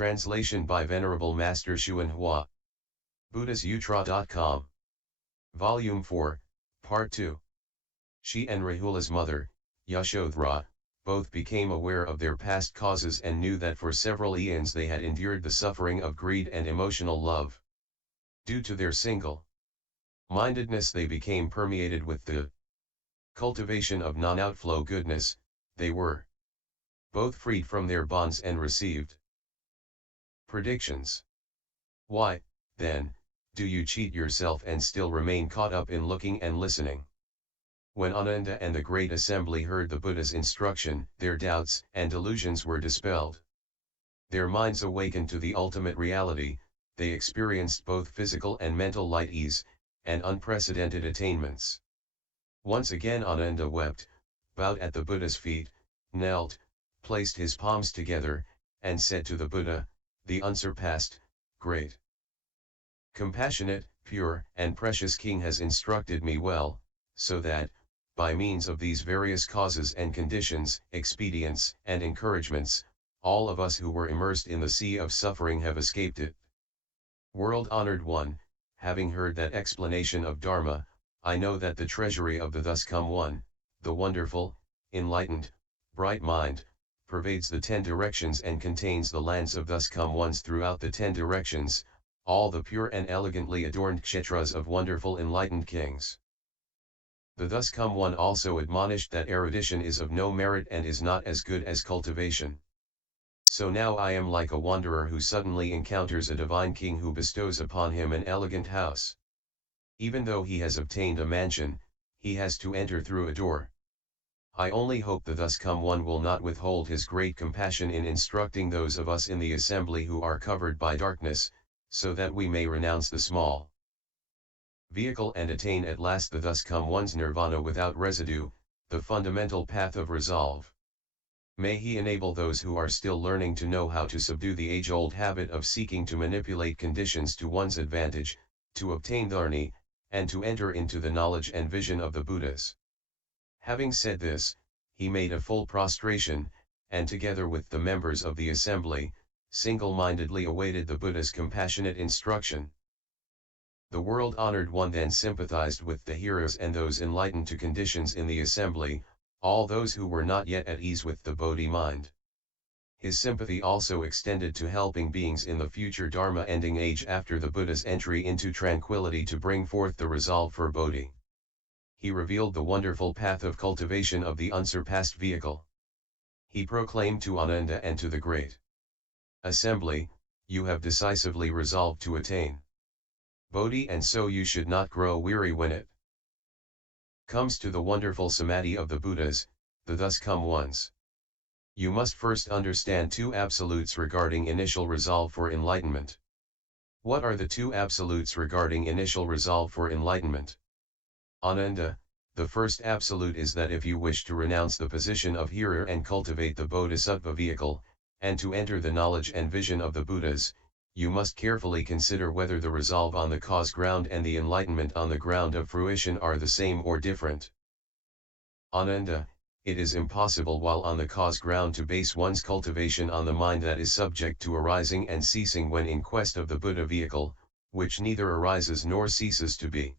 Translation by Venerable Master Hsuan Hua. BuddhistSutra.com. Volume 4, Part 2. She and Rahula's mother, Yashodhara, both became aware of their past causes and knew that for several eons they had endured the suffering of greed and emotional love. Due to their single-mindedness they became permeated with the cultivation of non-outflow goodness. They were both freed from their bonds and received predictions. Why, then, do you cheat yourself and still remain caught up in looking and listening? When Ananda and the great assembly heard the Buddha's instruction, their doubts and delusions were dispelled. Their minds awakened to the ultimate reality. They experienced both physical and mental light ease, and unprecedented attainments. Once again Ananda wept, bowed at the Buddha's feet, knelt, placed his palms together, and said to the Buddha, the unsurpassed, great, compassionate, pure, and precious King has instructed me well, so that, by means of these various causes and conditions, expedients, and encouragements, all of us who were immersed in the sea of suffering have escaped it. World-honored one, having heard that explanation of Dharma, I know that the treasury of the thus come one, the wonderful, enlightened, bright mind, pervades the 10 directions and contains the lands of thus come ones throughout the 10 directions, all the pure and elegantly adorned kshetras of wonderful enlightened kings. The thus come one also admonished that erudition is of no merit and is not as good as cultivation. So now I am like a wanderer who suddenly encounters a divine king who bestows upon him an elegant house. Even though he has obtained a mansion, he has to enter through a door. I only hope the thus come one will not withhold his great compassion in instructing those of us in the assembly who are covered by darkness, so that we may renounce the small vehicle and attain at last the thus come one's nirvana without residue, the fundamental path of resolve. May he enable those who are still learning to know how to subdue the age-old habit of seeking to manipulate conditions to one's advantage, to obtain dharma, and to enter into the knowledge and vision of the Buddhas. Having said this, he made a full prostration, and together with the members of the assembly, single-mindedly awaited the Buddha's compassionate instruction. The world-honored one then sympathized with the hearers and those enlightened to conditions in the assembly, all those who were not yet at ease with the Bodhi mind. His sympathy also extended to helping beings in the future Dharma-ending age after the Buddha's entry into tranquility to bring forth the resolve for Bodhi. He revealed the wonderful path of cultivation of the unsurpassed vehicle. He proclaimed to Ananda and to the great assembly, you have decisively resolved to attain Bodhi, and so you should not grow weary when it comes to the wonderful samadhi of the Buddhas, the thus come ones. You must first understand 2 absolutes regarding initial resolve for enlightenment. What are the 2 absolutes regarding initial resolve for enlightenment? Ananda, the first absolute is that if you wish to renounce the position of hearer and cultivate the bodhisattva vehicle, and to enter the knowledge and vision of the Buddhas, you must carefully consider whether the resolve on the cause ground and the enlightenment on the ground of fruition are the same or different. Ananda, it is impossible while on the cause ground to base one's cultivation on the mind that is subject to arising and ceasing when in quest of the Buddha vehicle, which neither arises nor ceases to be.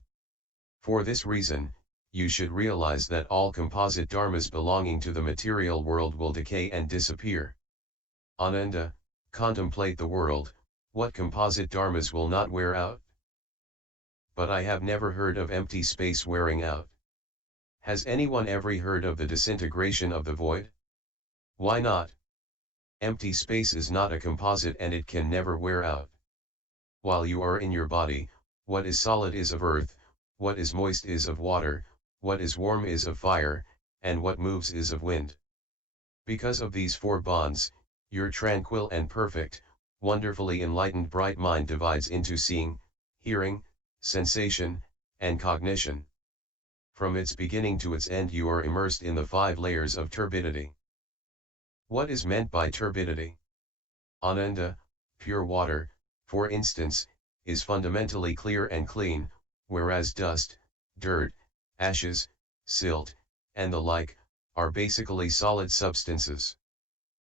For this reason, you should realize that all composite dharmas belonging to the material world will decay and disappear. Ananda, contemplate the world, what composite dharmas will not wear out? But I have never heard of empty space wearing out. Has anyone ever heard of the disintegration of the void? Why not? Empty space is not a composite and it can never wear out. While you are in your body, what is solid is of earth, what is moist is of water, what is warm is of fire, and what moves is of wind. Because of these 4 bonds, your tranquil and perfect, wonderfully enlightened bright mind divides into seeing, hearing, sensation, and cognition. From its beginning to its end you are immersed in the 5 layers of turbidity. What is meant by turbidity? Ananda, pure water, for instance, is fundamentally clear and clean, whereas dust, dirt, ashes, silt, and the like, are basically solid substances.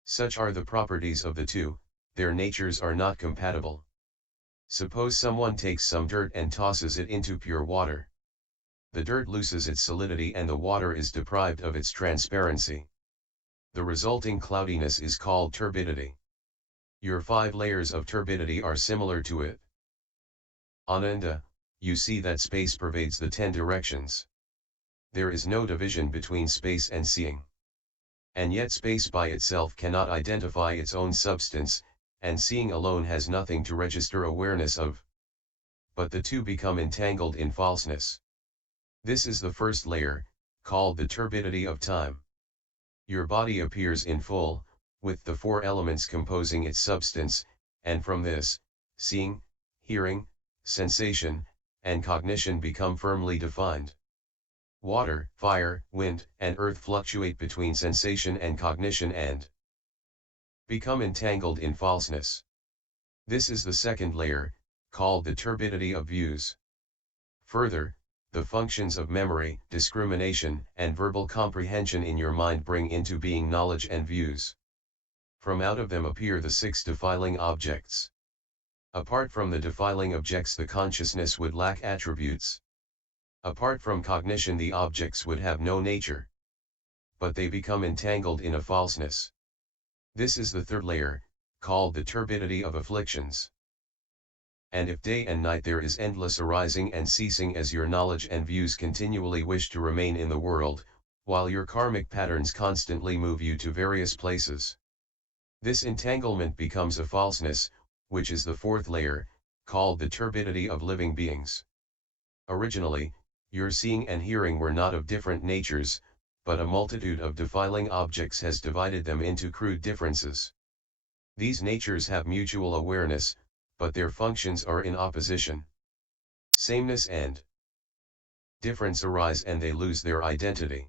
Such are the properties of the 2, Their natures are not compatible. Suppose someone takes some dirt and tosses it into pure water. The dirt loses its solidity and the water is deprived of its transparency. The resulting cloudiness is called turbidity. Your 5 layers of turbidity are similar to it. Ananda, you see that space pervades the 10 directions. There is no division between space and seeing. And yet space by itself cannot identify its own substance, and seeing alone has nothing to register awareness of. But the two become entangled in falseness. This is the first layer, called the turbidity of time. Your body appears in full, with the 4 elements composing its substance, and from this, seeing, hearing, sensation, and cognition become firmly defined. Water, fire, wind, and earth fluctuate between sensation and cognition and become entangled in falseness. This is the second layer, called the turbidity of views. Further, the functions of memory, discrimination, and verbal comprehension in your mind bring into being knowledge and views. From out of them appear the 6 defiling objects. Apart from the defiling objects, the consciousness would lack attributes. Apart from cognition, the objects would have no nature. But they become entangled in a falseness. This is the third layer, called the turbidity of afflictions. And if day and night there is endless arising and ceasing as your knowledge and views continually wish to remain in the world, while your karmic patterns constantly move you to various places. This entanglement becomes a falseness, which is the fourth layer, called the turbidity of living beings. Originally, your seeing and hearing were not of different natures, but a multitude of defiling objects has divided them into crude differences. These natures have mutual awareness, but their functions are in opposition. Sameness and difference arise and they lose their identity.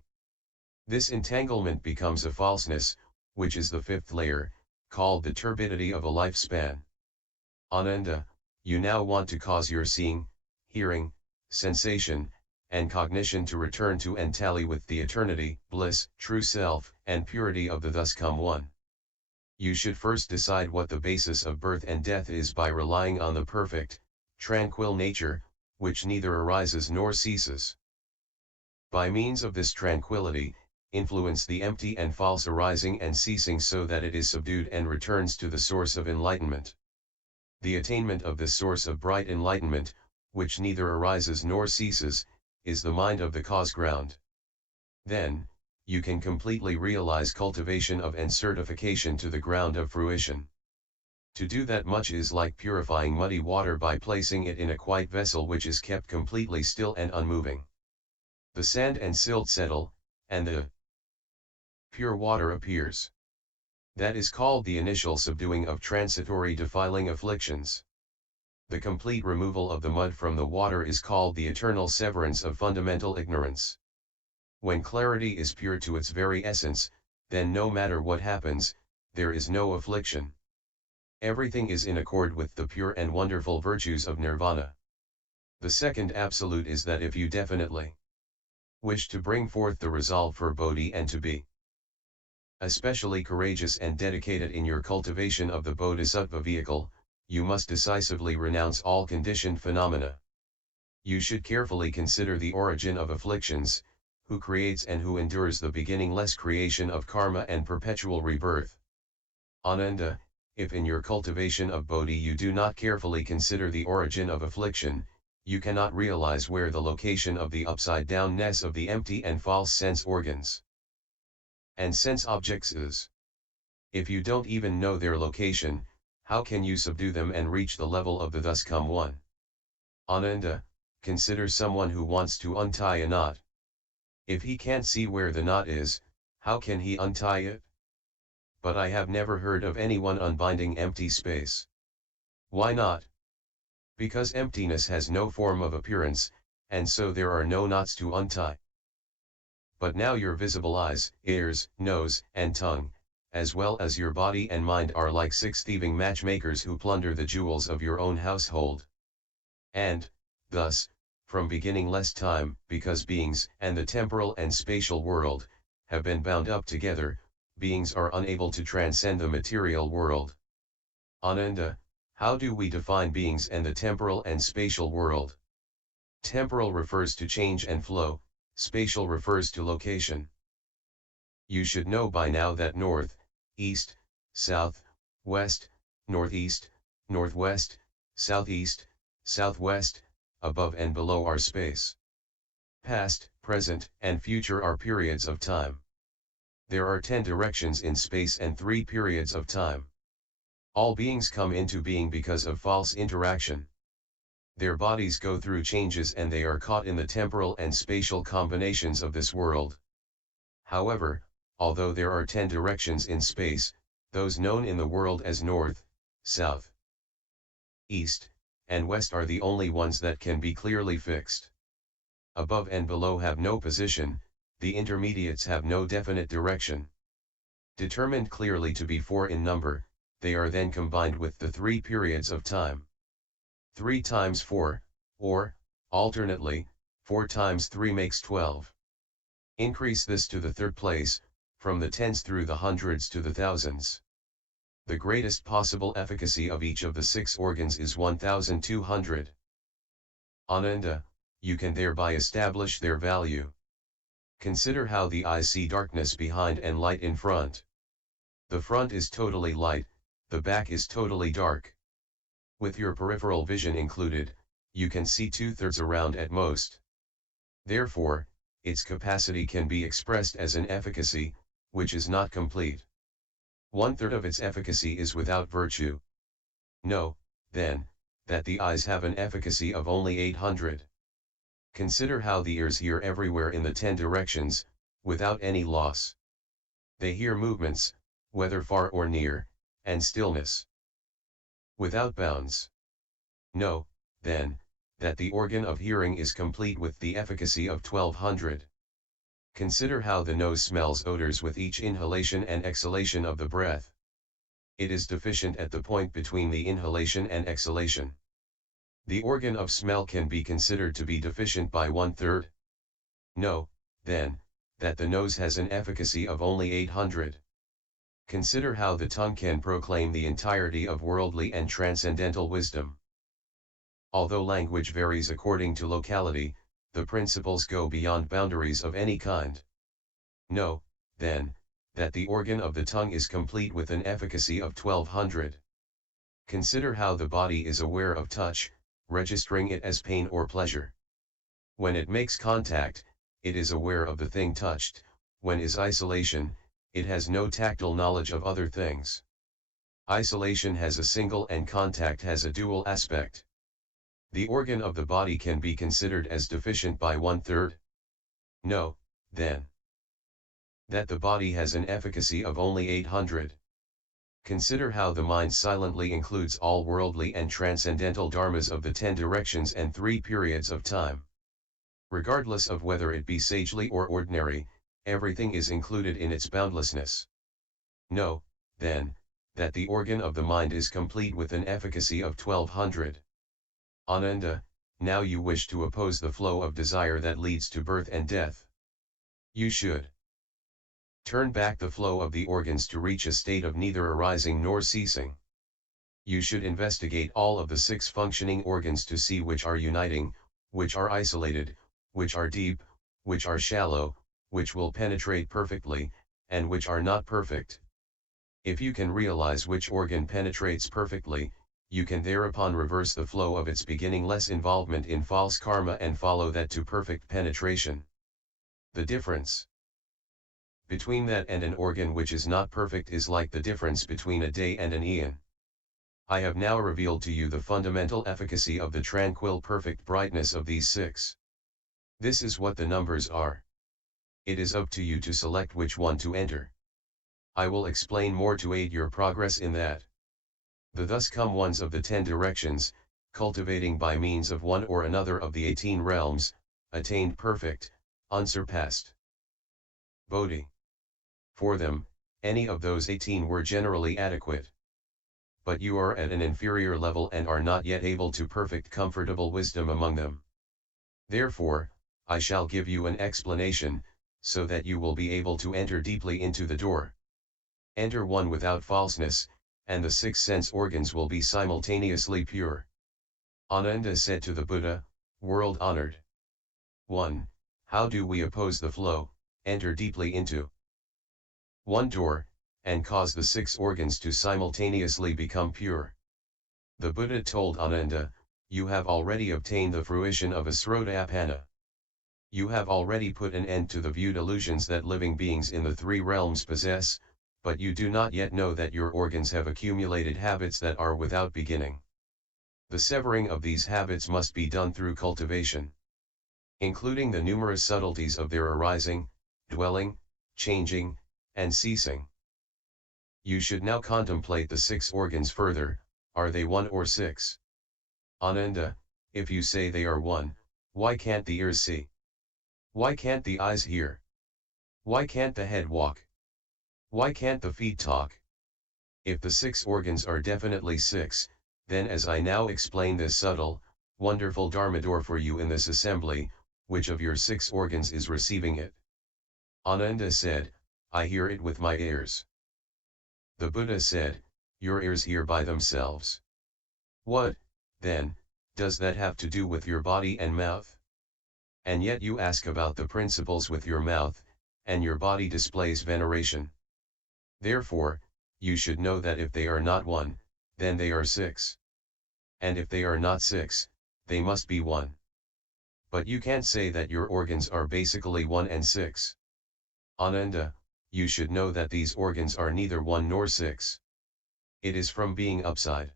This entanglement becomes a falseness, which is the fifth layer, called the turbidity of a lifespan. Ananda, you now want to cause your seeing, hearing, sensation, and cognition to return to and tally with the eternity, bliss, true self, and purity of the thus come one. You should first decide what the basis of birth and death is by relying on the perfect, tranquil nature, which neither arises nor ceases. By means of this tranquility, influence the empty and false arising and ceasing so that it is subdued and returns to the source of enlightenment. The attainment of this source of bright enlightenment, which neither arises nor ceases, is the mind of the cause ground. Then, you can completely realize cultivation of and certification to the ground of fruition. To do that much is like purifying muddy water by placing it in a quiet vessel which is kept completely still and unmoving. The sand and silt settle, and the pure water appears. That is called the initial subduing of transitory defiling afflictions. The complete removal of the mud from the water is called the eternal severance of fundamental ignorance. When clarity is pure to its very essence, then no matter what happens, there is no affliction. Everything is in accord with the pure and wonderful virtues of nirvana. The second absolute is that if you definitely wish to bring forth the resolve for Bodhi and to be especially courageous and dedicated in your cultivation of the Bodhisattva vehicle, you must decisively renounce all conditioned phenomena. You should carefully consider the origin of afflictions, who creates and who endures the beginningless creation of karma and perpetual rebirth. Ananda, if in your cultivation of Bodhi you do not carefully consider the origin of affliction, you cannot realize where the location of the upside-downness of the empty and false sense organs and sense objects is. If you don't even know their location, how can you subdue them and reach the level of the thus come one? Ananda, consider someone who wants to untie a knot. If he can't see where the knot is, how can he untie it? But I have never heard of anyone unbinding empty space. Why not? Because emptiness has no form of appearance, and so there are no knots to untie. But now your visible eyes, ears, nose, and tongue, as well as your body and mind are like 6 thieving matchmakers who plunder the jewels of your own household. And, thus, from beginningless time, because beings and the temporal and spatial world have been bound up together, beings are unable to transcend the material world. Ananda, how do we define beings and the temporal and spatial world? Temporal refers to change and flow, spatial refers to location. You should know by now that north, east, south, west, northeast, northwest, southeast, southwest, above and below are space. Past, present, and future are periods of time. There are 10 directions in space and 3 periods of time. All beings come into being because of false interaction. Their bodies go through changes and they are caught in the temporal and spatial combinations of this world. However, although there are 10 directions in space, those known in the world as north, south, east, and west are the only ones that can be clearly fixed. Above and below have no position, the intermediates have no definite direction. Determined clearly to be 4 in number, they are then combined with the 3 periods of time. 3 times 4, or, alternately, 4 times 3 makes 12. Increase this to the third place, from the tens through the hundreds to the thousands. The greatest possible efficacy of each of the 6 organs is 1200. Ananda, you can thereby establish their value. Consider how the eyes see darkness behind and light in front. The front is totally light, the back is totally dark. With your peripheral vision included, you can see 2/3 around at most. Therefore, its capacity can be expressed as an efficacy, which is not complete. 1/3 of its efficacy is without virtue. Know, then, that the eyes have an efficacy of only 800. Consider how the ears hear everywhere in the 10 directions, without any loss. They hear movements, whether far or near, and stillness, without bounds. Know, then, that the organ of hearing is complete with the efficacy of 1200. Consider how the nose smells odors with each inhalation and exhalation of the breath. It is deficient at the point between the inhalation and exhalation. The organ of smell can be considered to be deficient by 1/3. Know, then, that the nose has an efficacy of only 800. Consider how the tongue can proclaim the entirety of worldly and transcendental wisdom. Although language varies according to locality, the principles go beyond boundaries of any kind. Know, then, that the organ of the tongue is complete with an efficacy of 1200. Consider how the body is aware of touch, registering it as pain or pleasure. When it makes contact, it is aware of the thing touched. When is isolation, it has no tactile knowledge of other things. Isolation has a single and contact has a dual aspect. The organ of the body can be considered as deficient by 1/3. Know, then, that the body has an efficacy of only 800. Consider how the mind silently includes all worldly and transcendental dharmas of the 10 directions and 3 periods of time. Regardless of whether it be sagely or ordinary, everything is included in its boundlessness. Know, then, that the organ of the mind is complete with an efficacy of 1200. Ananda, now you wish to oppose the flow of desire that leads to birth and death. You should turn back the flow of the organs to reach a state of neither arising nor ceasing. You should investigate all of the 6 functioning organs to see which are uniting, which are isolated, which are deep, which are shallow, which will penetrate perfectly, and which are not perfect. If you can realize which organ penetrates perfectly, you can thereupon reverse the flow of its beginningless involvement in false karma and follow that to perfect penetration. The difference between that and an organ which is not perfect is like the difference between a day and an eon. I have now revealed to you the fundamental efficacy of the tranquil perfect brightness of these 6. This is what the numbers are. It is up to you to select which one to enter. I will explain more to aid your progress in that. The thus come ones of the 10 directions, cultivating by means of one or another of the 18 realms, attained perfect, unsurpassed Bodhi. For them, any of those 18 were generally adequate. But you are at an inferior level and are not yet able to perfect comfortable wisdom among them. Therefore, I shall give you an explanation, so that you will be able to enter deeply into the door. Enter one without falseness, and the 6 sense organs will be simultaneously pure. Ananda said to the Buddha, world honored. 1. How do we oppose the flow, enter deeply into one door, and cause the 6 organs to simultaneously become pure? The Buddha told Ananda, you have already obtained the fruition of Asrodapana. You have already put an end to the viewed illusions that living beings in the 3 realms possess, but you do not yet know that your organs have accumulated habits that are without beginning. The severing of these habits must be done through cultivation, including the numerous subtleties of their arising, dwelling, changing, and ceasing. You should now contemplate the 6 organs further. Are they 1 or 6? Ananda, if you say they are 1, why can't the ears see? Why can't the eyes hear? Why can't the head walk? Why can't the feet talk? If the 6 organs are definitely 6, then as I now explain this subtle, wonderful Dharma door for you in this assembly, which of your 6 organs is receiving it? Ananda said, I hear it with my ears. The Buddha said, your ears hear by themselves. What, then, does that have to do with your body and mouth? And yet you ask about the principles with your mouth, and your body displays veneration. Therefore, you should know that if they are not 1, then they are 6. And if they are not 6, they must be 1. But you can't say that your organs are basically 1 and 6. Ananda, you should know that these organs are neither 1 nor 6. It is from being upside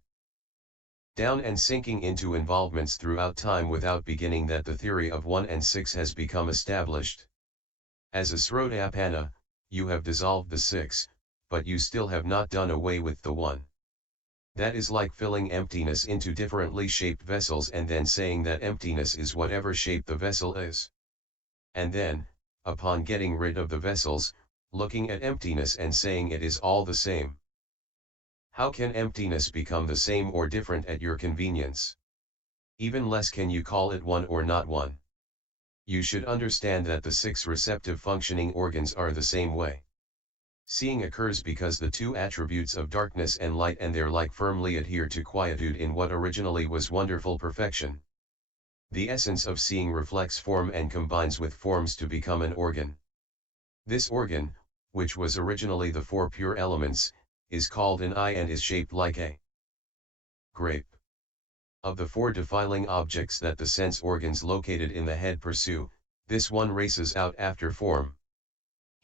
down and sinking into involvements throughout time without beginning that the theory of 1 and 6 has become established. As Asrodapana, you have dissolved the 6, but you still have not done away with the 1. That is like filling emptiness into differently shaped vessels and then saying that emptiness is whatever shape the vessel is. And then, upon getting rid of the vessels, looking at emptiness and saying it is all the same. How can emptiness become the same or different at your convenience? Even less can you call it 1 or not 1. You should understand that the 6 receptive functioning organs are the same way. Seeing occurs because the 2 attributes of darkness and light and their like firmly adhere to quietude in what originally was wonderful perfection. The essence of seeing reflects form and combines with forms to become an organ. This organ, which was originally the 4 pure elements, is called an eye and is shaped like a grape. Of the 4 defiling objects that the sense organs located in the head pursue, this one races out after form.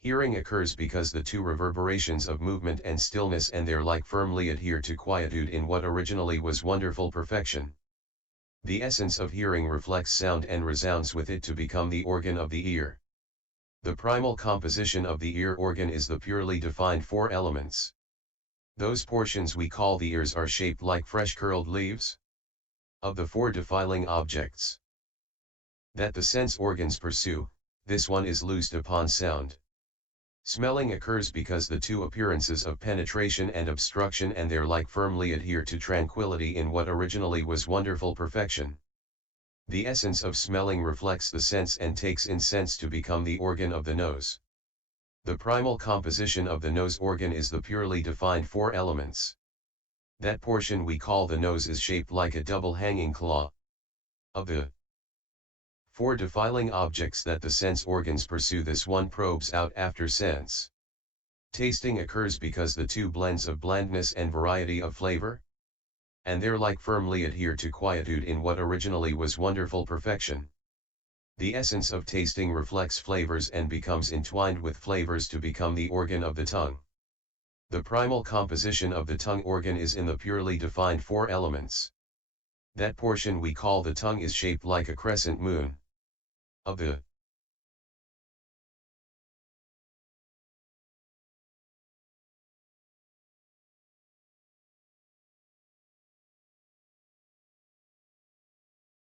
Hearing occurs because the 2 reverberations of movement and stillness and their like firmly adhere to quietude in what originally was wonderful perfection. The essence of hearing reflects sound and resounds with it to become the organ of the ear. The primal composition of the ear organ is the purely defined 4 elements. Those portions we call the ears are shaped like fresh curled leaves. Of the 4 defiling objects that the sense organs pursue, this one is loosed upon sound. Smelling occurs because the 2 appearances of penetration and obstruction and their like firmly adhere to tranquility in what originally was wonderful perfection. The essence of smelling reflects the sense and takes in sense to become the organ of the nose. The primal composition of the nose organ is the purely defined 4 elements. That portion we call the nose is shaped like a double hanging claw. Of the 4 defiling objects that the sense organs pursue, this one probes out after sense. Tasting occurs because the 2 blends of blandness and variety of flavor, and their like firmly adhere to quietude in what originally was wonderful perfection. The essence of tasting reflects flavors and becomes entwined with flavors to become the organ of the tongue. The primal composition of the tongue organ is in the purely defined 4 elements. That portion we call the tongue is shaped like a crescent moon. Of the